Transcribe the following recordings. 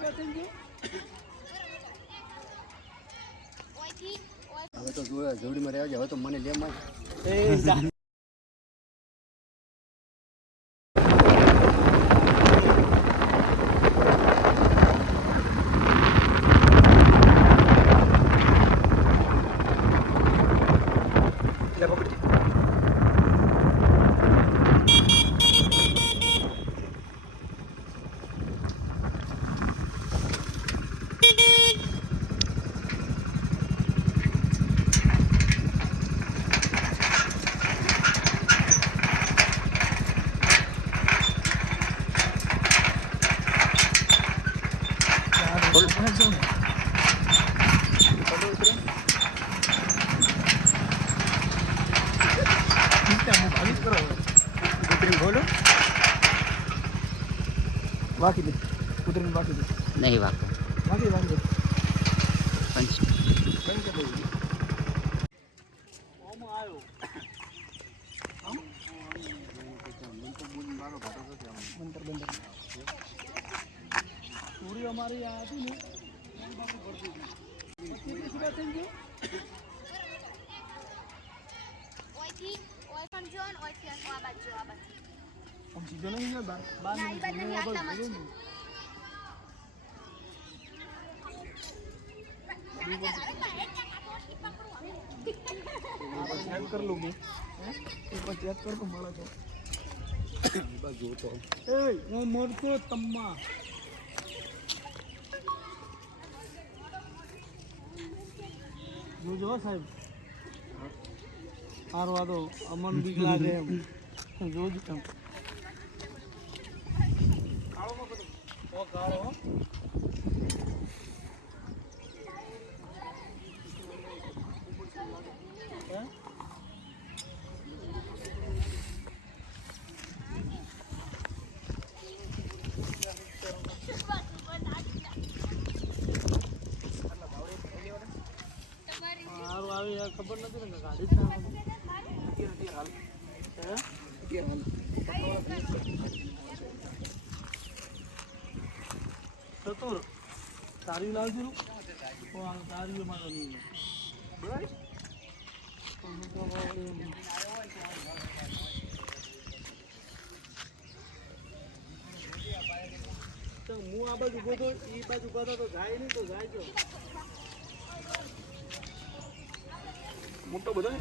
હવે તો જોડીમાં રહેવા હવે તો મને લે માં बाकी दे उतरने बाकी दे नहीं बाकी बाकी बाकी पंच पंच कर दो ओम आयो हम मंत्र बोल मारो घाटो से मंत्र बंद पूरी हमारी आती है बाकी बढ़ती है कितनी सुबह चलेंगे ओई कंजन ओई फिर आबाद हम सीधे नहीं है बाद में आता मत चेक कर लूं मैं एक बार चेक कर को मारा तो बस जो तो ए वो मोर को तम्मा जो साहब हारवा दो अमन बीक लागे जो कालो खबर नहीं ना गाड़ी चतुर तारी लाल जी वो तारी मारो नहीं बराबर तो मुँह आ बाजू गो तो ई बाजू गो तो जाए नहीं तो जाए जो मोटो बदल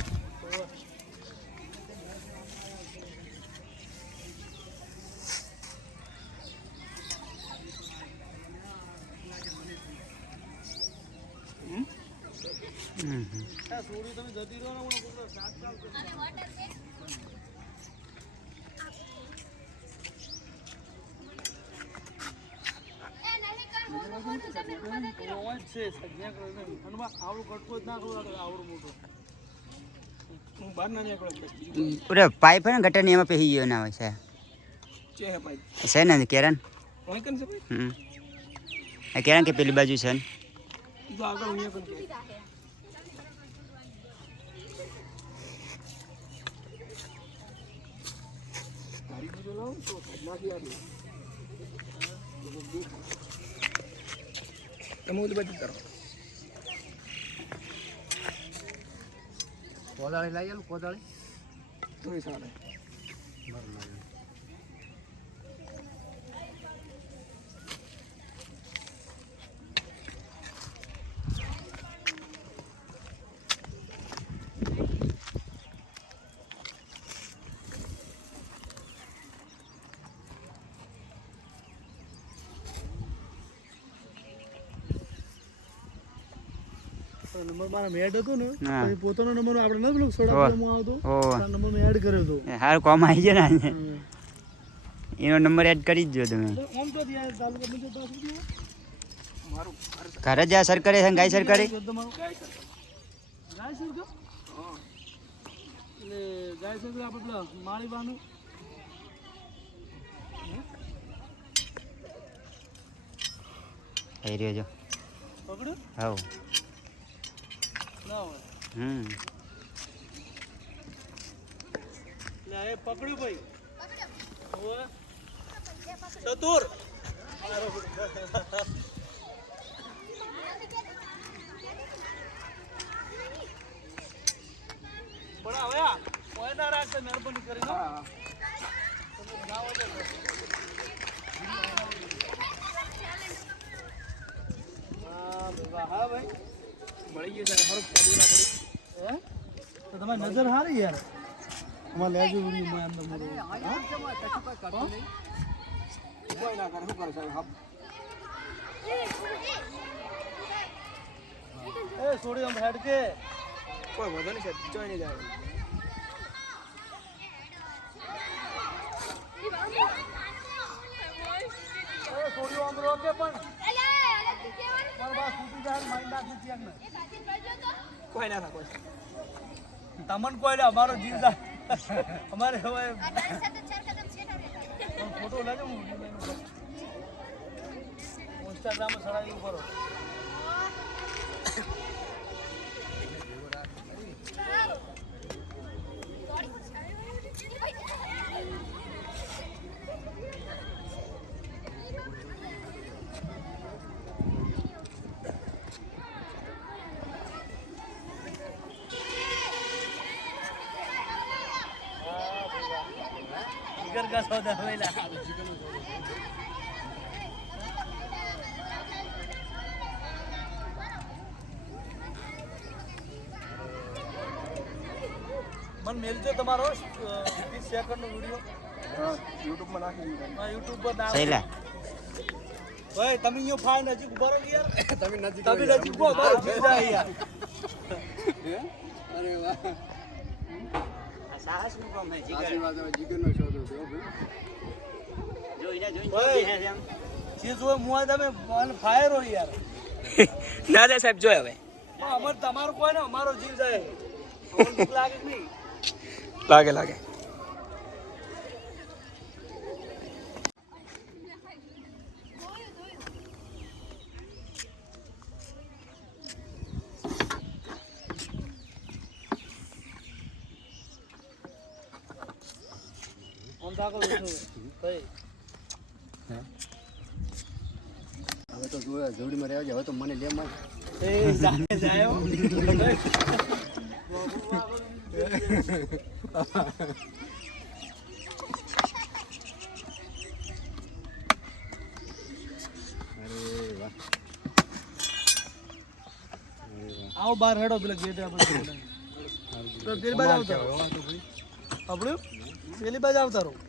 सूरी તમે જતી રહો ને મને બોલો સાત ચાલ અને વોટર છે એ નહીં કર મોટું મોટું તમે મદદ કરો ઓય છે સજ્ઞા કરો ને અનવા આવડું કટકો જ ના કરો આવડું મોટું હું બહાર ના નીકળો ઓરે પાઇપ હે ને ગટર ની એમાં પેહી ગયો ના હોય છે છે હે પાઇપ છે ને કેરન ઓય કન છે ભાઈ આ કેરન કે પેલી બાજુ છે ને જો આગળ અહીંયા કન છે તમે ઓલી બાજુ કરો કોદાળી લઈ આવું કોદાળી તો સાલે નંબર મારા મેડ હતો ને પછી પોતાનો નંબર આપણે ન પેલો સોડામાં આવતો આ નંબર મે એડ કર્યો તો હારું કોમ આવી જાય ને એનો નંબર એડ કરી જ જો તમે ઓમ તો દિયા તાલુકા પંચાયત પાસ દીયો મારું ઘરે જા સરકારે છે ગાય સરકારે ગાય સરકાર હા એટલે ગાય સરકાર આપણે માળી બાનું એ રહ્યો જો પકડો હાઉ લે પકડ્યું ભાઈ પકડ્યો ચતુર ભાઈ મળી ગયો છે હરો પડ્યો હે તો તમારી નજર હારી યાર અમાર લેજો ઉડી માં અંદર મોરો હા કેમાં કશું કોઈ કરતો નહીં કોઈ ના કરે શું કરે સાહેબ હબ એ છોડી આમ હેડ કે કોઈ વધો નહીં સાહેબ જોઈ નહીં જાય એ છોડી આમ રોકે પણ માર બા ફૂટી જાય મારી નાખી ત્યાં ને કોઈ ના કોઈ તમન કોઈ ના અમારો જીવ જાય અમારે હવે ફોટો લેજો હું ઇન્સ્ટાગ્રામ માં ચડાવી કરો जिगर का सौदा होइला मन मेलજો તમારો 20 સેકન્ડ નો વિડિયો YouTube માં નાખી દીધો હા YouTube પર નાખ સહીલા ઓય તમે યો ફાઈન નજીક ઉભા રહો યાર તમે નજીક ઉભો મારો જીવ જાય યાર અરે વાહ સાહસ નું કામ હે જીગર આશીર્વાદ જીગર નો શોધ હતો જોઈને જોઈને હે એમ જે જો મુઆ તમે ફાયર હો યાર ના દે સાહેબ જોય હવે અમર તમારો કોઈ ને અમારો જીવ જાય અમર ભૂખ લાગે કે નહીં લાગે લાગે હવે તો જોડીમાં રહેવા હવે તો મને લે માં એ જાય આવો બાર હેડો પેલા ગેટ આપણે તો પેલી બાજુ આવતા આપણું પેલી બાજુ આવતા રહો